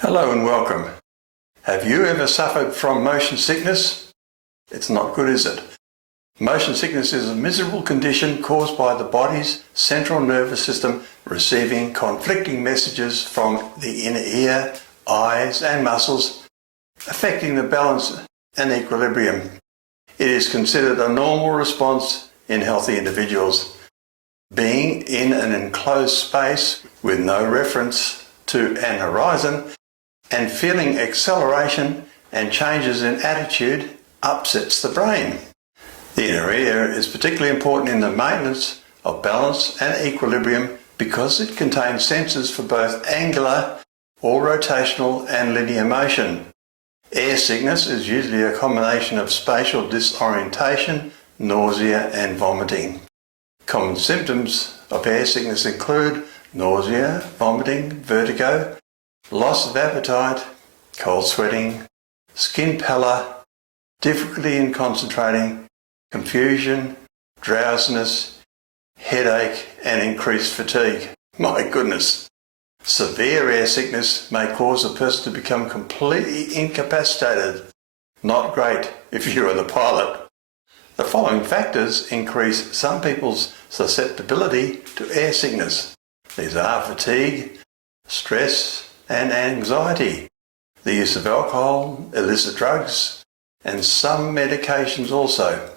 Hello and welcome. Have you ever suffered from motion sickness? It's not good, is it? Motion sickness is a miserable condition caused by the body's central nervous system receiving conflicting messages from the inner ear, eyes and muscles, affecting the balance and equilibrium. It is considered a normal response in healthy individuals. Being in an enclosed space with no reference to an horizon and feeling acceleration and changes in attitude upsets the brain. The inner ear is particularly important in the maintenance of balance and equilibrium because it contains sensors for both angular or rotational and linear motion. Air sickness is usually a combination of spatial disorientation, nausea and vomiting. Common symptoms of air sickness include nausea, vomiting, vertigo, loss of appetite, cold sweating, skin pallor, difficulty in concentrating, confusion, drowsiness, headache and increased fatigue. My goodness! Severe air sickness may cause a person to become completely incapacitated. Not great if you are the pilot. The following factors increase some people's susceptibility to air sickness. These are fatigue, stress and anxiety, the use of alcohol, illicit drugs, and some medications also.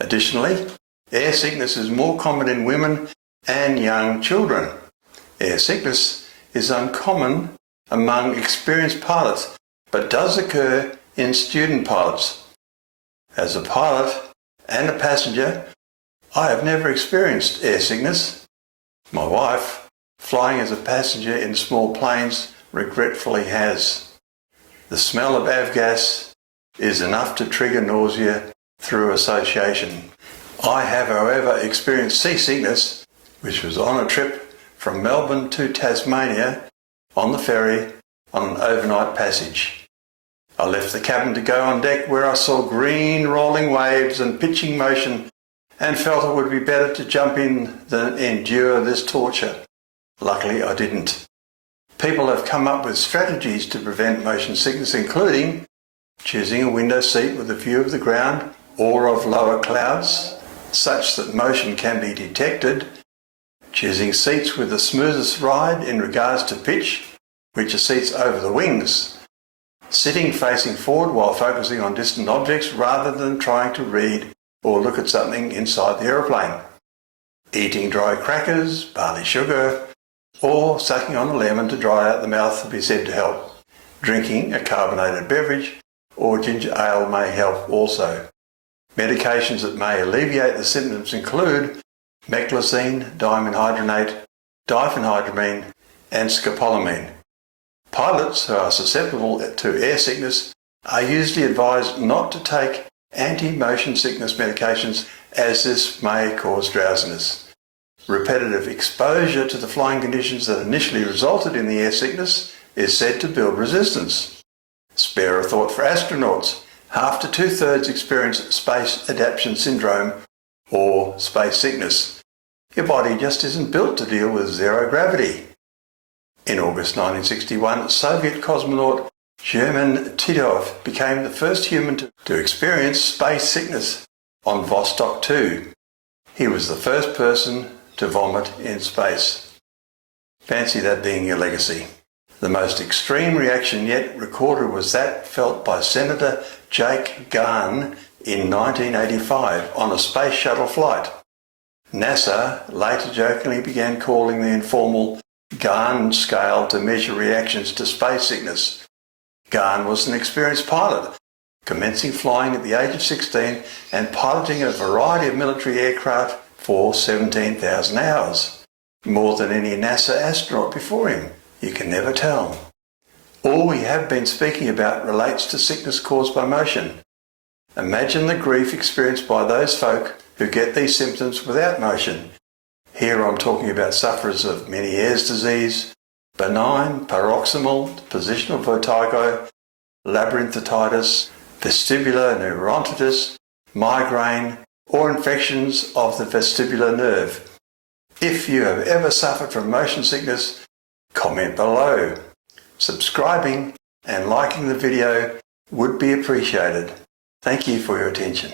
Additionally, air sickness is more common in women and young children. Air sickness is uncommon among experienced pilots, but does occur in student pilots. As a pilot and a passenger, I have never experienced air sickness. My wife, flying as a passenger in small planes, regretfully has. The smell of avgas is enough to trigger nausea through association. I have, however, experienced seasickness, which was on a trip from Melbourne to Tasmania on the ferry on an overnight passage. I left the cabin to go on deck where I saw green rolling waves and pitching motion and felt it would be better to jump in than endure this torture. Luckily, I didn't. People have come up with strategies to prevent motion sickness, including choosing a window seat with a view of the ground or of lower clouds, such that motion can be detected, choosing seats with the smoothest ride in regards to pitch, which are seats over the wings, sitting facing forward while focusing on distant objects rather than trying to read or look at something inside the aeroplane, eating dry crackers, barley sugar, or sucking on a lemon to dry out the mouth to be said to help. Drinking a carbonated beverage or ginger ale may help also. Medications that may alleviate the symptoms include meclizine, dimenhydrinate, diphenhydramine and scopolamine. Pilots who are susceptible to air sickness are usually advised not to take anti-motion sickness medications as this may cause drowsiness. Repetitive exposure to the flying conditions that initially resulted in the air sickness is said to build resistance. Spare a thought for astronauts. Half to two-thirds experience space adaptation syndrome or space sickness. Your body just isn't built to deal with zero gravity. In August 1961, Soviet cosmonaut German Titov became the first human to experience space sickness on Vostok 2. He was the first person to vomit in space. Fancy that being your legacy. The most extreme reaction yet recorded was that felt by Senator Jake Garn in 1985 on a space shuttle flight. NASA later jokingly began calling the informal Garn scale to measure reactions to space sickness. Garn was an experienced pilot, commencing flying at the age of 16 and piloting a variety of military aircraft for 17,000 hours, more than any NASA astronaut before him. You can never tell. All we have been speaking about relates to sickness caused by motion. Imagine the grief experienced by those folk who get these symptoms without motion. Here I'm talking about sufferers of Meniere's disease, benign, paroxysmal, positional vertigo, labyrinthitis, vestibular neurontitis, migraine, or infections of the vestibular nerve. If you have ever suffered from motion sickness, comment below. subscribing and liking the video would be appreciated. Thank you for your attention.